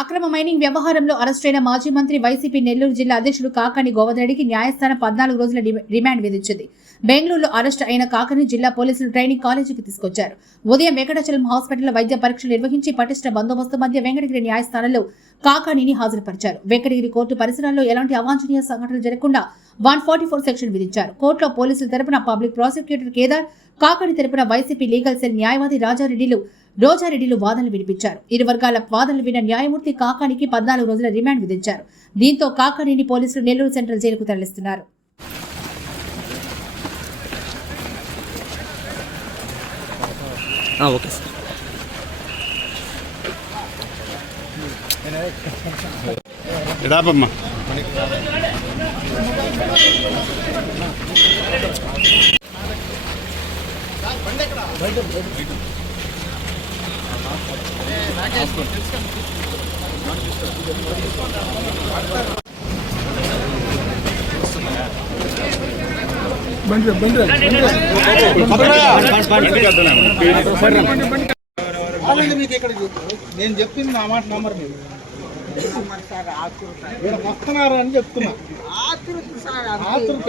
అక్రమ మైనింగ్ వ్యవహారంలో అరెస్టైన మాజీ మంత్రి వైసీపీ నెల్లూరు జిల్లా అధ్యక్షుడు కాకాని గోవర్ధరెడ్డికి న్యాయస్థానం పద్నాలుగు రోజుల రిమాండ్ విధించింది. బెంగళూరులో అరెస్ట్ అయిన కాకని జిల్లా పోలీసులు ట్రైనింగ్ కాలేజీకి తీసుకొచ్చారు. ఉదయం వెంకటాచలం హాస్పిటల్లో వైద్య పరీక్షలు నిర్వహించి పటిష్ట బందోబస్తు మధ్య వెంకటగిరి న్యాయస్థానంలో కాకాణిని హాజరుపరిచారు. వెంకటగిరి కోర్టు పరిసరాల్లో ఎలాంటి అవాంఛనీయ సంఘటనలు జరగకుండా వన్ ఫార్టీ ఫోర్ సెక్షన్ విధించారు. కోర్టులో పోలీసుల తరపున పబ్లిక్ ప్రాసిక్యూటర్ కేదార్ కాకాణి తరపున వైసీపీ లీగల్ సెల్ న్యాయవాది రాజారెడ్డిలు రోజారెడ్డిలు వాదనలు వినిపించారు. ఇరు వర్గాల వాదనలు విన్న న్యాయమూర్తి కాకానికి పద్నాలుగు రోజుల రిమాండ్ విధించారు. దీంతో కాకాణిని పోలీసులు నెల్లూరు సెంట్రల్ జైలుకు తరలిస్తున్నారు. Okay sir. ఎడాపమ్మా. ఆగండి మీకు ఇక్కడ నేను చెప్పింది నా మాట నంబర్ మీరు. వస్తున్నారు అని చెప్తున్నా. ఆతృత.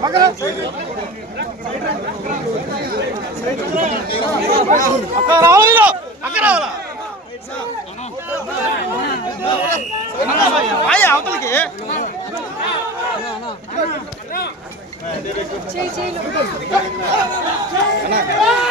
అక్క రావాలి అక్క రావాలా అవతలకి వెహికల్కి అవతలికి